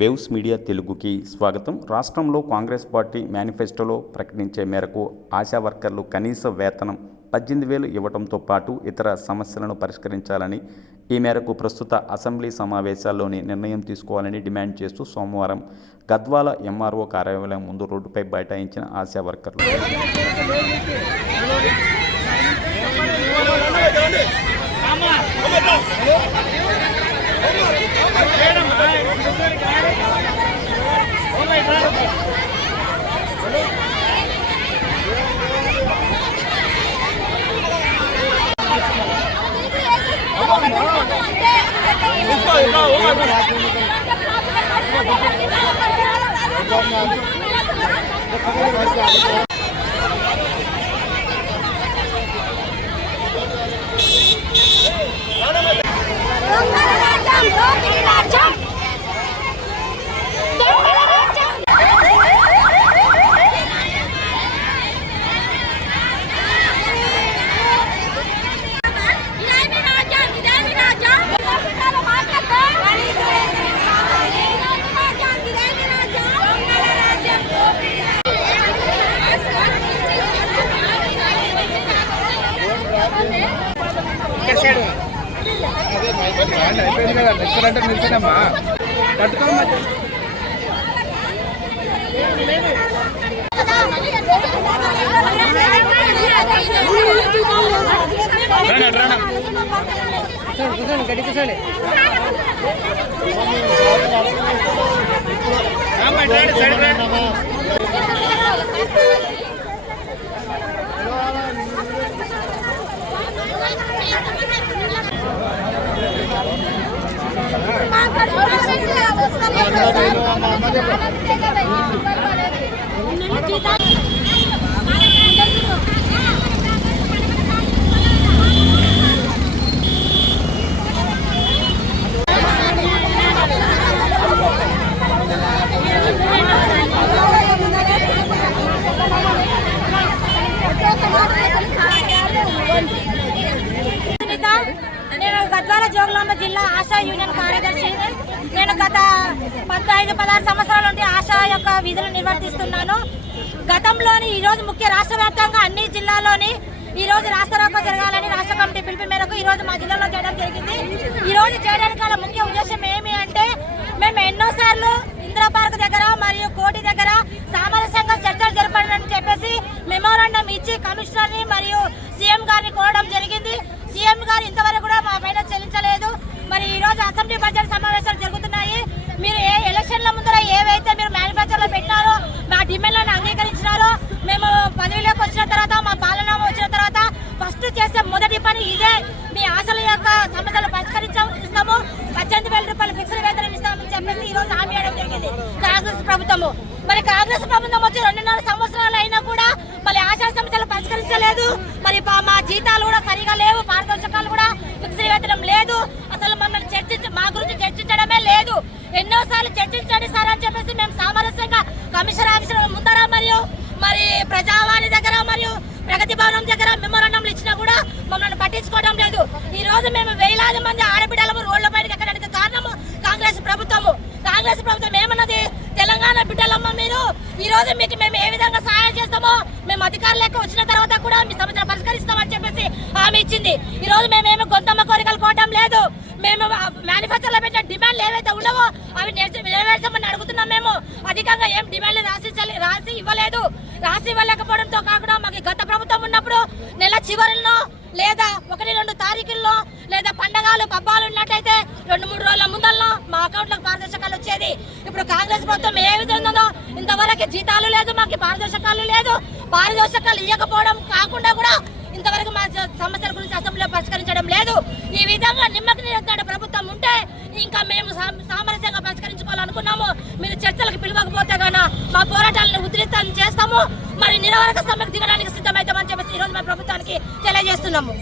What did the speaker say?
Waves media తెలుగుకి స్వాగతం. రాష్ట్రంలో కాంగ్రెస్ పార్టీ మేనిఫెస్టోలో ప్రకటించే మేరకు ఆశా వర్కర్లు కనీస వేతనం 18,000 ఇవ్వడంతో పాటు ఇతర సమస్యలను పరిష్కరించాలని, ఈ మేరకు ప్రస్తుత అసెంబ్లీ సమావేశాల్లోని నిర్ణయం తీసుకోవాలని డిమాండ్ చేస్తూ సోమవారం గద్వాల ఎంఆర్ఓ కార్యాలయం ముందు రోడ్డుపై బైఠాయించిన ఆశా వర్కర్లు నిల్చునమ్మా పట్టుకోమ్మా. కూర్చోండి గడి కూర్చోండి. నేను గద్వాల జోగులాంబ జిల్లా ఆశా యూనియన్ కార్యదర్శి. నేను గత 15-16 సంవత్సరాల నుండి ఆశా యొక్క విధులు నిర్వర్తిస్తున్నాను. గతంలోని ఈరోజు ముఖ్య రాష్ట్ర వ్యాప్తంగా అన్ని జిల్లాల్లోని ఈరోజు రాస్తారోకో జరగాలని రాష్ట్ర కమిటీ పిలుపు మేరకు ఈరోజు మా జిల్లాలో చేయడం జరిగింది. ఈరోజు చేయడానికి గల ముఖ్య ఉద్దేశం ఏమి అంటే, మేము ఎన్నోసార్లు ఇందిరా పార్క్ దగ్గర మరియు కోటి దగ్గర సామరస్యంగా చర్చలు జరపాలని చెప్పేసి మెమోరాండం ఇచ్చి కమిషనర్ని మరియు సీఎం గారిని కోరడం జరిగింది. సీఎం గారు ఇంతవరకు కూడా మా పైన చెల్లించలేదు. మరి ఈ రోజు అసెంబ్లీ బడ్జెట్ సమావేశాలు జరుగుతున్నాయి. మీరు ఏ ఎలక్షన్ల ముందర ఏవైతే మీరు మేనిఫెస్టోలో పెట్టినారో, మా డిమాండ్లను అంగీకరించినారో, మేము పదవిలోకి వచ్చిన తర్వాత, మా పాలన వచ్చిన తర్వాత ఫస్ట్ చేసే మొదటి పని ఇదే. మీ ఆశల యొక్క సమస్యలు పరిష్కరిస్తాము, 18,000 రూపాయలు ఫిక్స్డ్ వేతనం ఇస్తామని చెప్పేసి ఈ రోజు హామీ ఇవ్వడం జరిగింది కాంగ్రెస్ ప్రభుత్వము. మరి కాంగ్రెస్ ప్రభుత్వం వచ్చి 2.5 సంవత్సరాలు అయినా కూడా మళ్ళీ ఆశా సమస్యలు పరిష్కరించలేదు. మరి మా జీతాలు కూడా సరిగా లేవు, పారితోషికాలు కూడా ఫిక్స్డ్ వేతనం లేదు. అసలు మమ్మల్ని మా గురించి చర్చించడమే లేదు. ఎన్నోసార్లు చర్చించండి సార్ అని చెప్పేసి మేము సామరస్యంగా కమిషనర్ ఆఫీసుల ముందర మరియు మరి ప్రజావాణి దగ్గర మరియు ప్రగతి భవనం దగ్గర మెమోరాండంలు ఇచ్చినా కూడా మమ్మల్ని పట్టించుకోవడం లేదు. ఈ రోజు మేము వేలాది మంది ఆడబిడ్డలము రోడ్ల బయటకు ఎక్కడానికి కారణము కాంగ్రెస్ ప్రభుత్వము. కాంగ్రెస్ ప్రభుత్వం ఏమన్నది, తెలంగాణ బిడ్డలమ్మ మీరు, ఈ రోజు మీకు మేము ఏ విధంగా సహాయం చేస్తామో మేము అధికారులకు వచ్చిన తర్వాత కూడా మీ సమస్యలు పరిష్కరిస్తామని చెప్పేసి హామీ ఇచ్చింది. ఈ రోజు మేమేమి గొంతమ్మ కోరికలు కోవడం లేదు. మేము మేనిఫెస్టోలో పెట్టిన డిమాండ్లు ఏవైతే ఉండవో అవి నెరవేర్చమని అడుగుతున్నాం. మేము అధికంగా ఏం డిమాండ్లు రాసి ఇవ్వలేదు. రాసి ఇవ్వలేకపోవడంతో కాకుండా మాకు గత ప్రభుత్వం ఉన్నప్పుడు నెల చివరిలో లేదా 1-2 తారీఖుల్లో లేదా పండగలు పబ్బాలు ఉన్నట్లయితే 2-3 రోజుల ముందల్లో మా అకౌంట్లకు పారదర్శకాలు వచ్చేది. ఇప్పుడు కాంగ్రెస్ ప్రభుత్వం ఏ విధంగా ఉందో ఇంతవరకు జీతాలు లేదు, మాకు పారదర్శకాలు లేదు. పారదర్శకాలు ఇవ్వకపోవడం కాకుండా కూడా ఇంతవరకు మా సమస్యల గురించి అసెంబ్లీలో పరిష్కరించడం లేదు. ఈ విధంగా నిమ్మకి నీరెత్తాడు ప్రభుత్వం ఉంటే ఇంకా మేము సామరస్యంగా పరిష్కరించుకోవాలనుకున్నాము. మీరు చర్చలకు పిలవకపోతే గానా మా పోరాటాలను ఉధృతం చేస్తాము. మరి నిరవరక సమ్మెకు దిగడానికి సిద్ధమవుతామని చెప్పేసి ఈ రోజు మా ప్రభుత్వానికి తెలియజేస్తున్నాము.